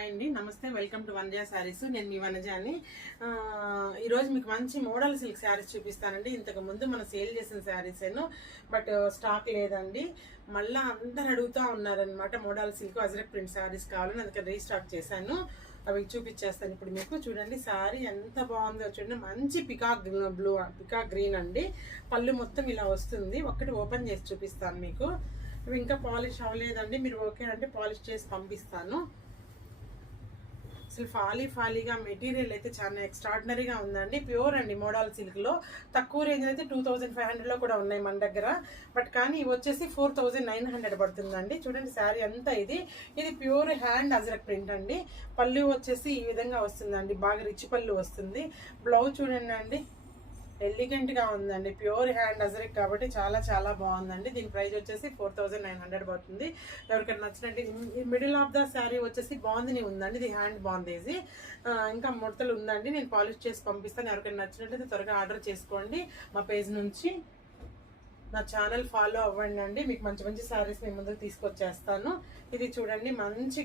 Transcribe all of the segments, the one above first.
Hi అండి, నమస్తే. Welcome to Vanaja saris. నేను మీ వనజాని. ఈరోజు మీకు మంచి మోడల్ సిల్క్ శారీస్ చూపిస్తానండి. ఇంతకు ముందు మనం సేల్ చేసిన శారీస్ ఏను, బట్ స్టాక్ లేదండి. మళ్ళీ అందరు అడుగుతూ ఉన్నారనమాట model silk Ajrak print saris కావాలని, అందుకని రీస్టాక్ చేశాను. అవి చూపించేస్తాను ఇప్పుడు మీకు. చూడండి శారీ ఎంత బాగుందో చూడండి. మంచి పికాక్ గ్రీన్ అండి. పళ్ళు మొత్తం ఇలా వస్తుంది. ఒక్కటి ఓపెన్ చేసి చూపిస్తాను మీకు. ఇవి ఇంకా పాలిష్ అవ్వలేదండి. మీరు ఓకే అంటే పాలిష్ చేసి పంపిస్తాను. అసలు ఫాలీగా మెటీరియల్ అయితే చాలా ఎక్స్ట్రాడినరీగా ఉందండి. ప్యూర్ అండి మోడల్ సిల్క్లో. తక్కువ రేంజ్ అయితే 2500లో కూడా ఉన్నాయి మన దగ్గర. బట్ కానీ ఇవి వచ్చేసి 4900 పడుతుందండి. చూడండి శారీ అంతా ఇది ప్యూర్ హ్యాండ్ అజ్రక్ ప్రింట్ అండి. పళ్ళు వచ్చేసి ఈ విధంగా వస్తుందండి. బాగా రిచ్ పళ్ళు వస్తుంది. బ్లౌజ్ చూడండి అండి, ఎలిగెంట్గా ఉందండి. ప్యూర్ హ్యాండ్ అజరిక్ కాబట్టి చాలా బాగుందండి. దీని ప్రైస్ వచ్చేసి 4900 పడుతుంది. ఎవరికైనా నచ్చినట్టు మిడిల్ ఆఫ్ ద శారీ వచ్చేసి బాగుంది ఉందండి. ఇది హ్యాండ్ బాగుంది. ఇంకా ముడతలు ఉందండి. నేను పాలిష్ చేసి పంపిస్తాను. ఎవరికైనా నచ్చినట్లయితే త్వరగా ఆర్డర్ చేసుకోండి మా పేజ్ నుంచి. నా ఛానల్ ఫాలో అవ్వండి అండి. మీకు మంచి శారీస్ మీ ముందుకు తీసుకొచ్చేస్తాను. ఇది చూడండి, మంచి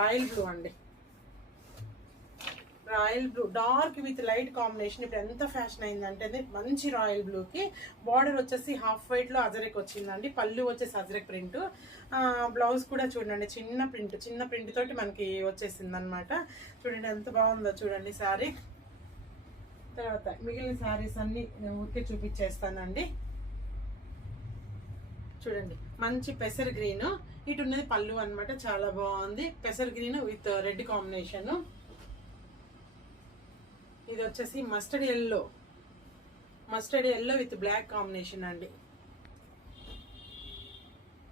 రాయల్ బ్లూ అండి. Royal blue dark with light combination. ఇప్పుడు ఎంత ఫ్యాషన్ అయిందంటే మంచి రాయల్ బ్లూకి బార్డర్ వచ్చేసి హాఫ్ వైట్లో అజరక్ వచ్చిందండి. పళ్ళు వచ్చేసి అజరక్ ప్రింట్. బ్లౌజ్ కూడా చూడండి, చిన్న ప్రింట్ తోటి మనకి వచ్చేసింది అనమాట. చూడండి ఎంత బాగుందో చూడండి శారీ. తర్వాత మిగిలిన శారీస్ అన్ని ఊరికే చూపించేస్తానండి. చూడండి మంచి పెసర్ గ్రీన్. ఇటు ఉన్నది పళ్ళు అనమాట. చాలా బాగుంది. పెసర్ గ్రీన్ విత్ రెడ్ కాంబినేషన్. ఇది వచ్చేసి mustard yellow with black combination అండి.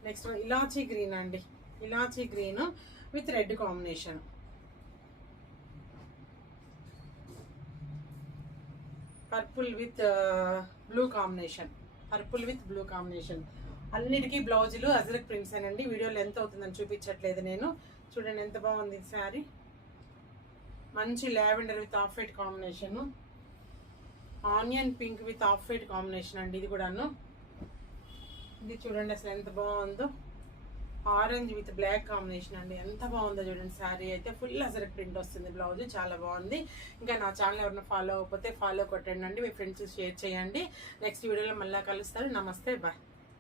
నెక్స్ట్ ఇలాచీ గ్రీన్ అండి. Elaichi green with red combination. Purple with blue combination. అన్నిటికీ బ్లౌజులు అజ్రక్ ప్రింట్స్ అండి. వీడియోలో ఎంత అవుతుందని చూపించట్లేదు నేను. చూడండి ఎంత బాగుంది శారీ. మంచి lavender with off white combination. Onion pink with off white combination అండి ఇది కూడాను. ఇది చూడండి అసలు ఎంత బాగుందో. ఆరెంజ్ విత్ బ్లాక్ కాంబినేషన్ అండి. ఎంత బాగుందో చూడండి శారీ అయితే. ఫుల్ అజరక్ ప్రింట్ వస్తుంది. బ్లౌజ్ చాలా బాగుంది. ఇంకా నా ఛానల్ ఎవరైనా ఫాలో అవ్వకపోతే ఫాలో కొట్టండి అండి. మీ ఫ్రెండ్స్ షేర్ చేయండి. నెక్స్ట్ వీడియోలో మళ్ళీ కలుస్తారు. నమస్తే, బాయ్.